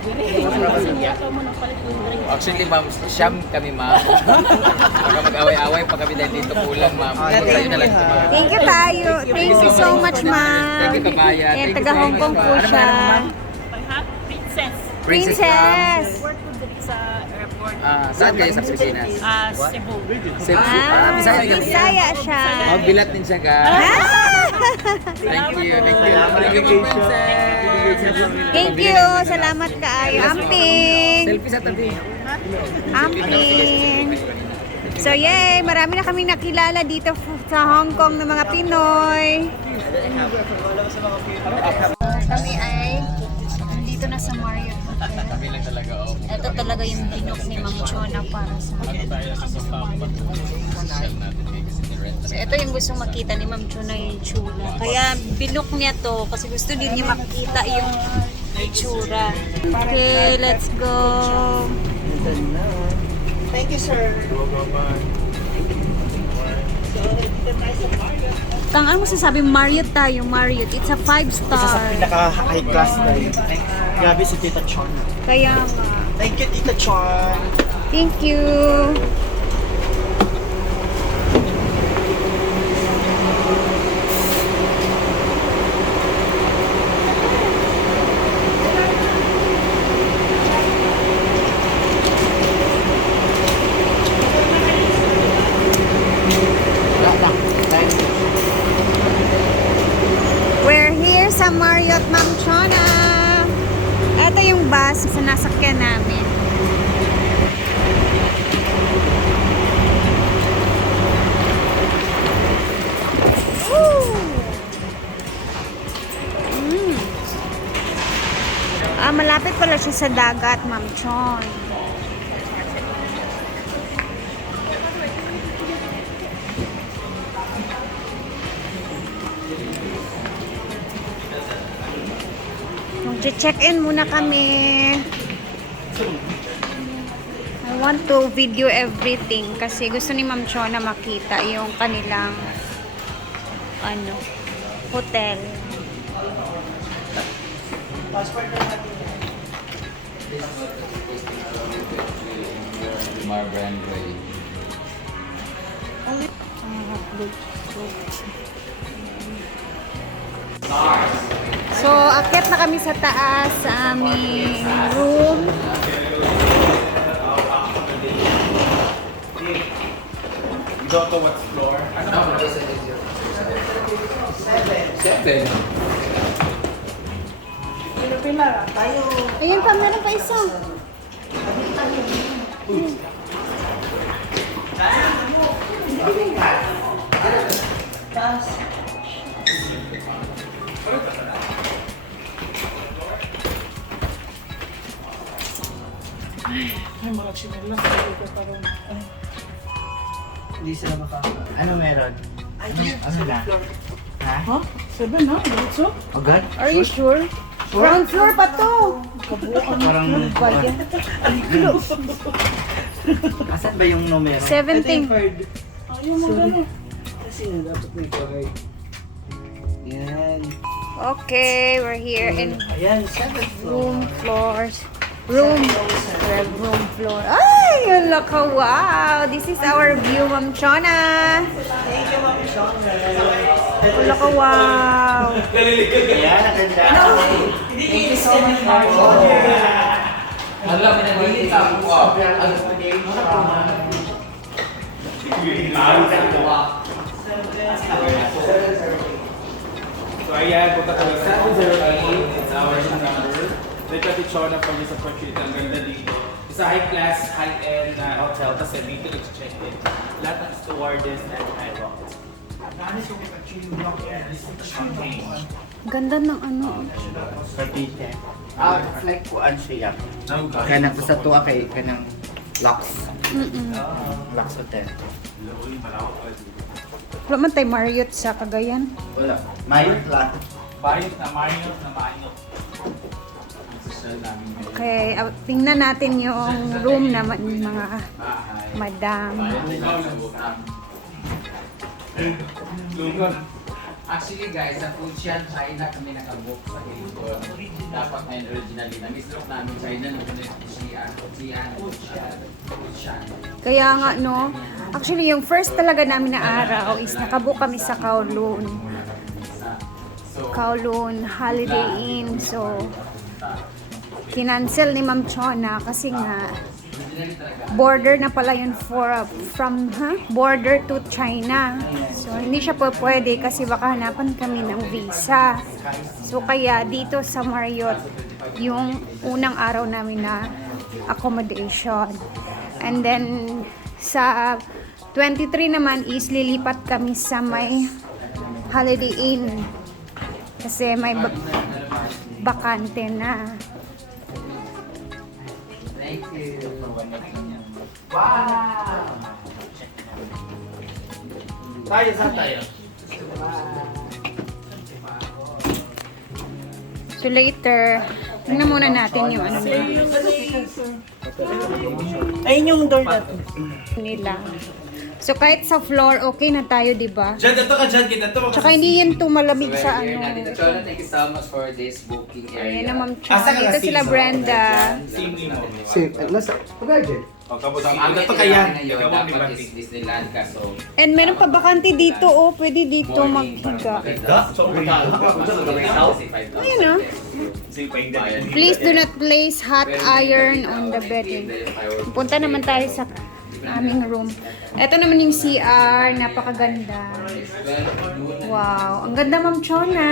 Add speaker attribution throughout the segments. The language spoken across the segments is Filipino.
Speaker 1: Actually, ma'am, siyam kami, ma'am. Baka mag-away-away pa kami dahil dito kulang, ma'am. Tayo na lang ma'am.
Speaker 2: Thank you tayo. Thank you so much, ma'am.
Speaker 1: Thank you, kabayan.
Speaker 2: Eh,
Speaker 1: Thank you
Speaker 2: taga Hong Kong
Speaker 1: po. Ano
Speaker 2: siya.
Speaker 3: Princess.
Speaker 2: Princess.
Speaker 3: Sa airport.
Speaker 1: Ah, saan kayo sa Pilipinas?
Speaker 3: Ah, Cebu.
Speaker 1: Cebu. Ah,
Speaker 2: Ah,
Speaker 1: Bisaya ka.
Speaker 2: Bisaya siya.
Speaker 1: Magbilat din siya, guys.
Speaker 2: Ah!
Speaker 1: Thank you, thank you. Thank you, Princess.
Speaker 2: Thank you. Salamat kaayo. Amping.
Speaker 1: Selfie sa tabi.
Speaker 2: Amping. So yay, marami na kami nakilala dito sa Hong Kong ng mga Pinoy. Kami ay dito na sa Marriott Hotel.
Speaker 1: Kami lang talaga, oh.
Speaker 2: Ito talaga yung binok ni Ma'am Chona para sa So ito yung gusto makita ni Ma'am Chona yung itsura. Kaya binok niya to kasi gusto din niya makita yung itsura. Okay, let's go.
Speaker 4: Thank you, sir.
Speaker 2: Kang ano masasabi Marriott tayo, Marriott. It's a five
Speaker 4: Isa sa
Speaker 2: star.
Speaker 4: pinaka-high class na yun. Grabe si Tita Chon.
Speaker 2: Kaya nga.
Speaker 4: Thank you, Tita Chon.
Speaker 2: Thank you. We're here sa Marriott Ma'am Chona. Ito yung bus sa nasakyan namin. Mm. Ah, malapit pala siya sa dagat, Ma'am Chon. Mag-check-in muna kami. I want to video everything kasi gusto ni Ma'am Chona makita yung kanilang ano, hotel.
Speaker 1: Mar Brandway.
Speaker 2: So, akyat na kami sa taas sa aming room.
Speaker 1: Seven.
Speaker 2: Ayun pa, meron pa isa.
Speaker 4: Hindi sila maka... Ano meron? Ano, ano na? Ha?
Speaker 3: Huh? Seven, ha? Diretso?
Speaker 4: Agad?
Speaker 2: Are you sure? Ground floor pa to.
Speaker 4: Parang... Asan ba yung numero?
Speaker 2: 17.
Speaker 3: Ayaw mo gano'n.
Speaker 4: Kasi na dapat may card. Yan.
Speaker 2: Okay, we're here in
Speaker 4: Ayan, seventh floor.
Speaker 2: room floors. Room. Room floor. Ay, yun ka. Wow. This is our view, Ma'am Chona. Wala ka, wow.
Speaker 4: Ayan, ang ganda. Thank you so much, Ma'am.
Speaker 1: Alam, pinag-ilit ako.
Speaker 5: So ayan, punta kami sa 708, it's our number. May katichona pa niya sa opportunity, ang ganda dito. It's a high-class, high-end na hotel, kasi dito i-check-in. Lahat ng stewardess and skywalk. Champagne.
Speaker 2: Ganda ng ano.
Speaker 4: Cavite. Ah, like kuan siya. Kanang sa tuwa kay kanang Lux.
Speaker 2: Mm-mm.
Speaker 4: Lux Hotel.
Speaker 2: Wala man tayo Marriott sa Cagayan.
Speaker 4: Wala. Mayot lang.
Speaker 5: Bayot na mayot na mayot.
Speaker 2: Okay, ah, tingnan natin yung room naman mga madam.
Speaker 1: Actually guys, sa Fujian, China kami nakabook sa Hilton. Dapat ngayon originally. Na-miss namin China nung Xi'an, Xi'an, Fujian, Fujian.
Speaker 2: Kaya nga, no? Actually, yung first talaga namin na araw is nakabook kami sa Kowloon. Kowloon Holiday Inn. So, kinancel ni Ma'am Chona kasi nga border na pala yun for from huh? border to China. So hindi siya po pwede kasi baka hanapan kami ng visa. So kaya dito sa Marriott yung unang araw namin na accommodation. And then sa 23 naman is lilipat kami sa may Holiday Inn kasi may ba- bakante na.
Speaker 1: Thank you.
Speaker 5: Tayo, saan tayo?
Speaker 2: So later, tingnan muna natin yung ano
Speaker 3: Ayun yung door natin.
Speaker 2: nila. So kahit sa floor, okay na tayo, di ba?
Speaker 5: Diyan, dito ka dyan, kita to.
Speaker 2: Tsaka hindi yan tumalamig
Speaker 1: So,
Speaker 2: sa ano.
Speaker 1: thank you so much for this booking area.
Speaker 2: Ayan na Ma'am.
Speaker 5: Asa ka
Speaker 2: Ito sila? Brenda.
Speaker 5: Same mo.
Speaker 4: Safe. At last,
Speaker 5: kapos
Speaker 1: So,
Speaker 5: ang ito
Speaker 1: ito
Speaker 5: kaya.
Speaker 1: Disneyland ka. So,
Speaker 2: And meron pa bakante dito, oh. Pwede dito maghiga.
Speaker 5: So,
Speaker 2: Ayun, ah. Please do not place hot iron on the bedding. Punta naman tayo sa aming room. Ito naman yung CR. Napakaganda. Wow. Ang ganda, Ma'am Chona.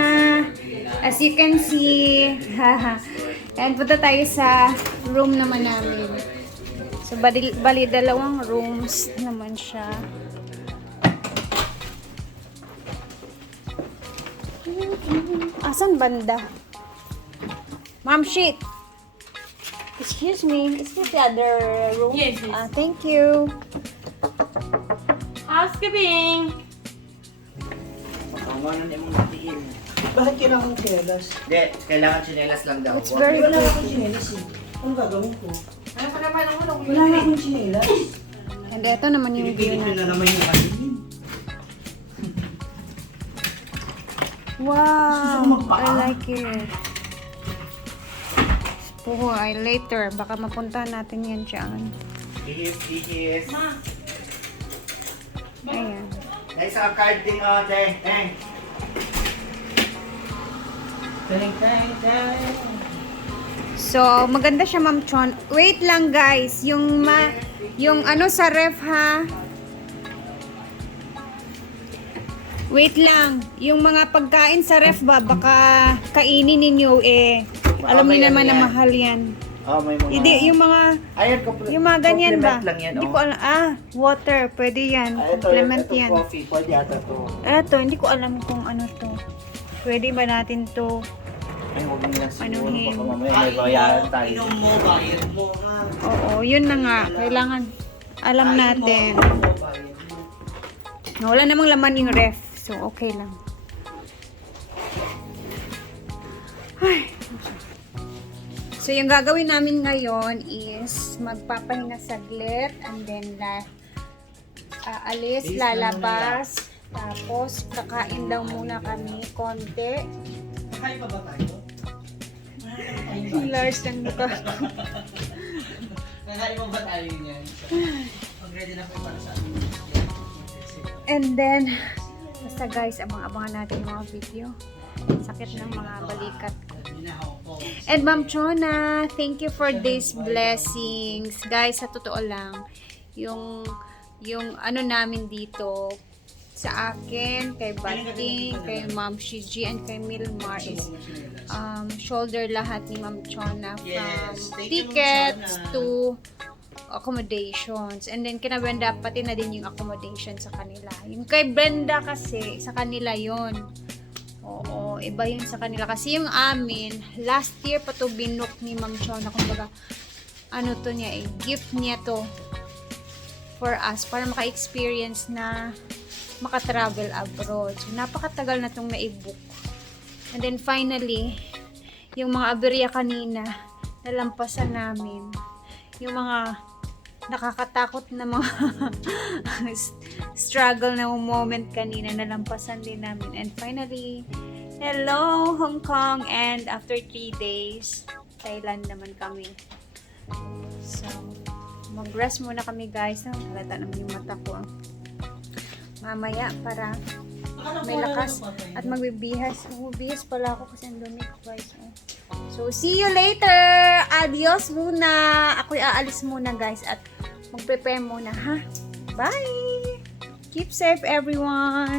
Speaker 2: As you can see. And punta tayo sa room naman namin. So, bali, bali dalawang rooms naman siya. Asan banda? Ma'am, shit. Excuse me. Is this the other room?
Speaker 3: Yes, yes.
Speaker 2: Ah, thank you.
Speaker 3: Housekeeping!
Speaker 4: Bakit kailangan kelas? Hindi, kailangan chinelas lang daw.
Speaker 2: It's very
Speaker 6: Wala
Speaker 2: good.
Speaker 6: akong chinelas eh. Ano gagawin ko? Wala na akong chinelas.
Speaker 2: And ito naman yung view natin.
Speaker 6: na naman yung kanin.
Speaker 2: Wow! I like it. Oo, ay later. Baka mapunta natin yan dyan.
Speaker 4: Ihis, ihis.
Speaker 2: Ayan.
Speaker 4: Ay, sa card din, oh,
Speaker 6: teng.
Speaker 2: So, maganda siya, Ma'am Chon. Wait lang, guys. Yung ma... Yung ano sa ref, ha? Wait lang. Yung mga pagkain sa ref ba, baka kainin ninyo eh. Alam niyo naman
Speaker 4: ano
Speaker 2: na mahal yan.
Speaker 4: Oh, may mga...
Speaker 2: Hindi, yung mga...
Speaker 4: Ayan, compl-
Speaker 2: Yung mga ganyan ba?
Speaker 4: lang yan,
Speaker 2: Hindi
Speaker 4: oh.
Speaker 2: ko alam. Ah, water. Pwede yan.
Speaker 4: Ah, ito,
Speaker 2: Complement
Speaker 4: ito,
Speaker 2: yan.
Speaker 4: coffee. Pwede ata to.
Speaker 2: Eto, hindi ko alam kung ano to. Pwede ba natin to?
Speaker 4: Ay, huwag mo yan siguro.
Speaker 2: Anuhin.
Speaker 4: Baka mamaya may bayaran tayo.
Speaker 6: Inom mo, bayad mo ha.
Speaker 2: Oo, yun na nga. Kailangan alam natin. Na Wala namang laman yung ref. So, okay lang. Ay. So, yung gagawin namin ngayon is magpapahinga saglit and then la, aalis, lalabas. Tapos, kakain daw muna kami konti.
Speaker 6: Kakain pa ba tayo?
Speaker 2: Lars ng mukha.
Speaker 6: Kakain pa ba tayo niyan? Mag-ready na po para sa amin.
Speaker 2: And then, basta guys, abang-abangan natin yung mga video. Sakit ng mga balikat ko. And Ma'am Chona, thank you for these blessings. Guys, sa totoo lang, yung yung ano namin dito sa akin, kay Bating, kay Ma'am Shiji, and kay Milmar is um, shoulder lahat ni Ma'am Chona from tickets to accommodations. And then, kina Brenda, pati na din yung accommodation sa kanila. Yung kay Brenda kasi, sa kanila yon Oo, iba yun sa kanila. Kasi yung amin, last year pa to binook ni Ma'am Chona. Kumbaga, ano to niya eh, gift niya to for us para maka-experience na maka-travel abroad. So, napakatagal na tong na-book. And then, finally, yung mga aberya kanina, nalampasan namin. Yung mga nakakatakot na mga struggle na moment kanina nalampasan din namin and finally hello Hong Kong and after 3 days Thailand naman kami so mag-rest muna kami guys halata naman yung mata ko mamaya para may lakas at magbibihas magbibihas pala ako kasi ang dumi ko guys oh. so see you later! Adios muna! Ako'y aalis muna guys at mag-prepare muna ha? Bye! Keep safe everyone